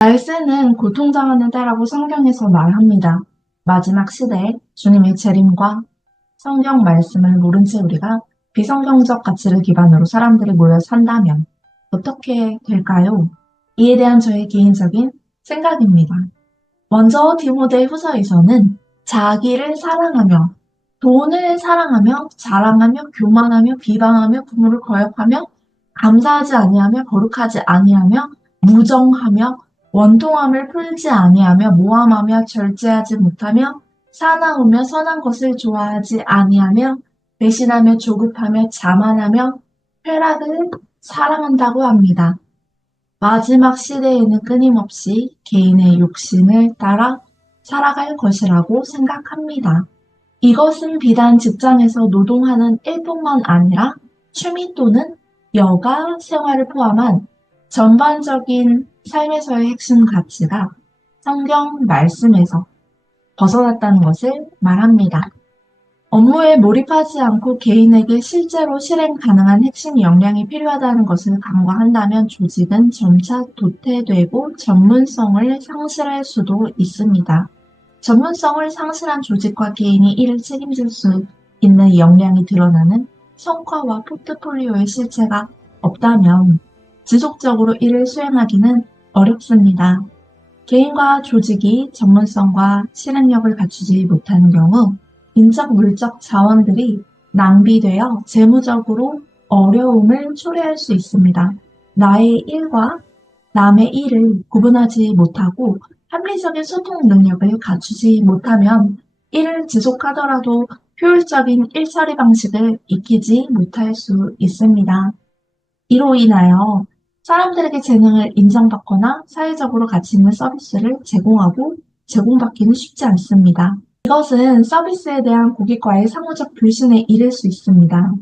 말세는 고통당하는 때라고 성경에서 말합니다. 마지막 시대에 주님의 재림과 성경 말씀을 모른 채 우리가 비성경적 가치를 기반으로 사람들이 모여 산다면 어떻게 될까요? 이에 대한 저의 개인적인 생각입니다. 먼저 디모데 후서에서는 자기를 사랑하며 돈을 사랑하며 자랑하며 교만하며 비방하며 부모를 거역하며 감사하지 아니하며 거룩하지 아니하며 무정하며 원통함을 풀지 아니하며 모함하며 절제하지 못하며 사나우며 선한 것을 좋아하지 아니하며 배신하며 조급하며 자만하며 쾌락을 사랑한다고 합니다. 마지막 시대에는 끊임없이 개인의 욕심을 따라 살아갈 것이라고 생각합니다. 이것은 비단 직장에서 노동하는 일뿐만 아니라 취미 또는 여가 생활을 포함한 전반적인 삶에서의 핵심 가치가 성경 말씀에서 벗어났다는 것을 말합니다. 업무에 몰입하지 않고 개인에게 실제로 실행 가능한 핵심 역량이 필요하다는 것을 간과한다면 조직은 점차 도태되고 전문성을 상실할 수도 있습니다. 전문성을 상실한 조직과 개인이 이를 책임질 수 있는 역량이 드러나는 성과와 포트폴리오의 실체가 없다면 지속적으로 이를 수행하기는 어렵습니다. 개인과 조직이 전문성과 실행력을 갖추지 못하는 경우 인적, 물적 자원들이 낭비되어 재무적으로 어려움을 초래할 수 있습니다. 나의 일과 남의 일을 구분하지 못하고 합리적인 소통 능력을 갖추지 못하면 일을 지속하더라도 효율적인 일처리 방식을 익히지 못할 수 있습니다. 이로 인하여 사람들에게 재능을 인정받거나 사회적으로 가치 있는 서비스를 제공하고 제공받기는 쉽지 않습니다. 이것은 서비스에 대한 고객과의 상호적 불신에 이를 수 있습니다.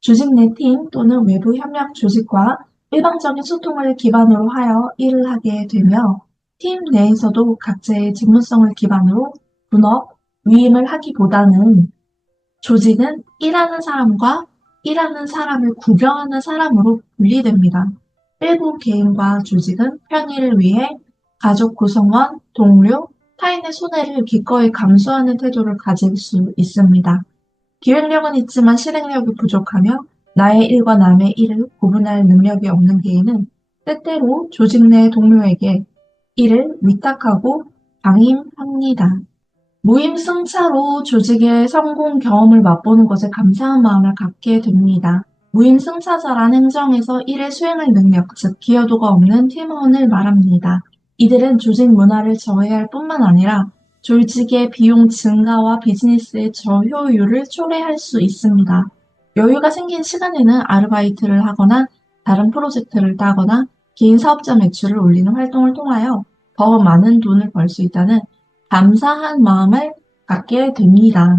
조직 내 팀 또는 외부 협력 조직과 일방적인 소통을 기반으로 하여 일을 하게 되며 팀 내에서도 각자의 직무성을 기반으로 분업, 위임을 하기보다는 조직은 일하는 사람과 일하는 사람을 구경하는 사람으로 분리됩니다. 일부 개인과 조직은 편의를 위해 가족 구성원, 동료, 타인의 손해를 기꺼이 감수하는 태도를 가질 수 있습니다. 기획력은 있지만 실행력이 부족하며 나의 일과 남의 일을 구분할 능력이 없는 개인은 때때로 조직 내 동료에게 일을 위탁하고 방임합니다. 무임승차로 조직의 성공 경험을 맛보는 것에 감사한 마음을 갖게 됩니다. 무임승차자란 행정에서 일을 수행할 능력, 즉 기여도가 없는 팀원을 말합니다. 이들은 조직 문화를 저해할 뿐만 아니라 조직의 비용 증가와 비즈니스의 저효율을 초래할 수 있습니다. 여유가 생긴 시간에는 아르바이트를 하거나 다른 프로젝트를 따거나 개인 사업자 매출을 올리는 활동을 통하여 더 많은 돈을 벌 수 있다는 감사한 마음을 갖게 됩니다.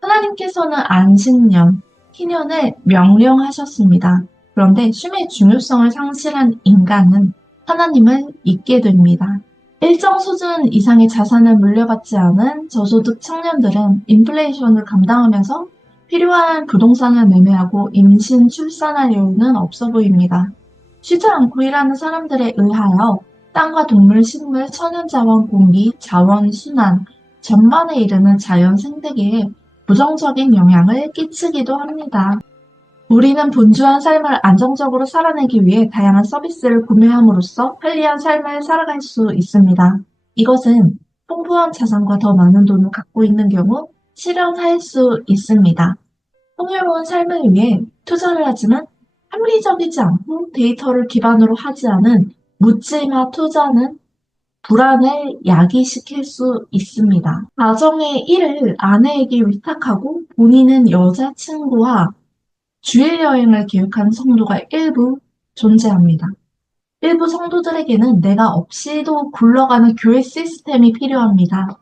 하나님께서는 안식년, 희년을 명령하셨습니다. 그런데 쉼의 중요성을 상실한 인간은 하나님을 잊게 됩니다. 일정 수준 이상의 자산을 물려받지 않은 저소득 청년들은 인플레이션을 감당하면서 필요한 부동산을 매매하고 임신, 출산할 여유는 없어 보입니다. 쉬지 않고 일하는 사람들에 의하여 땅과 동물, 식물, 천연자원, 공기, 자원, 순환 전반에 이르는 자연 생태계에 부정적인 영향을 끼치기도 합니다. 우리는 분주한 삶을 안정적으로 살아내기 위해 다양한 서비스를 구매함으로써 편리한 삶을 살아갈 수 있습니다. 이것은 풍부한 자산과 더 많은 돈을 갖고 있는 경우 실현할 수 있습니다. 풍요로운 삶을 위해 투자를 하지만 합리적이지 않고 데이터를 기반으로 하지 않은 묻지마 투자는 불안을 야기시킬 수 있습니다. 가정의 일을 아내에게 위탁하고 본인은 여자친구와 주일 여행을 계획하는 성도가 일부 존재합니다. 일부 성도들에게는 내가 없이도 굴러가는 교회 시스템이 필요합니다.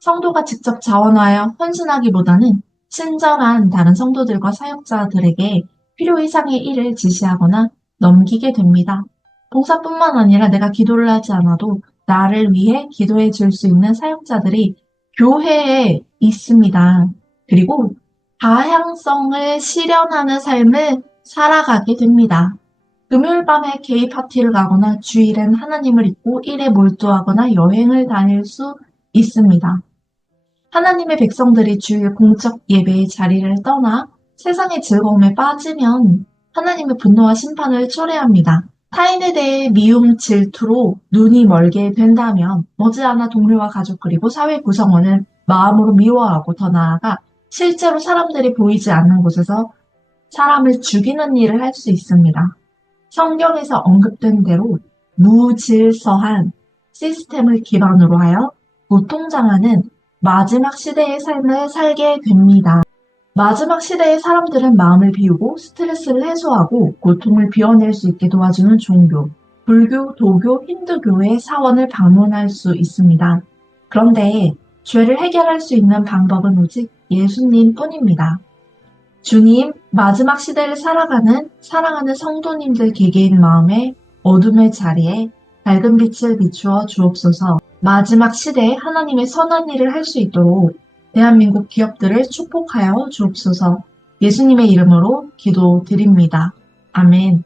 성도가 직접 자원하여 헌신하기보다는 친절한 다른 성도들과 사역자들에게 필요 이상의 일을 지시하거나 넘기게 됩니다. 봉사뿐만 아니라 내가 기도를 하지 않아도 나를 위해 기도해 줄 수 있는 사역자들이 교회에 있습니다. 그리고 다양성을 실현하는 삶을 살아가게 됩니다. 금요일 밤에 게이 파티를 가거나 주일엔 하나님을 잊고 일에 몰두하거나 여행을 다닐 수 있습니다. 하나님의 백성들이 주일 공적 예배의 자리를 떠나 세상의 즐거움에 빠지면 하나님의 분노와 심판을 초래합니다. 타인에 대해 미움, 질투로 눈이 멀게 된다면 머지않아 동료와 가족 그리고 사회 구성원을 마음으로 미워하고 더 나아가 실제로 사람들이 보이지 않는 곳에서 사람을 죽이는 일을 할 수 있습니다. 성경에서 언급된 대로 무질서한 시스템을 기반으로 하여 고통당하는 마지막 시대의 삶을 살게 됩니다. 마지막 시대의 사람들은 마음을 비우고 스트레스를 해소하고 고통을 비워낼 수 있게 도와주는 종교, 불교, 도교, 힌두교의 사원을 방문할 수 있습니다. 그런데 죄를 해결할 수 있는 방법은 오직 예수님 뿐입니다. 주님, 마지막 시대를 살아가는 사랑하는 성도님들 개개인 마음에 어둠의 자리에 밝은 빛을 비추어 주옵소서. 마지막 시대에 하나님의 선한 일을 할 수 있도록 대한민국 기업들을 축복하여 주옵소서. 예수님의 이름으로 기도드립니다. 아멘.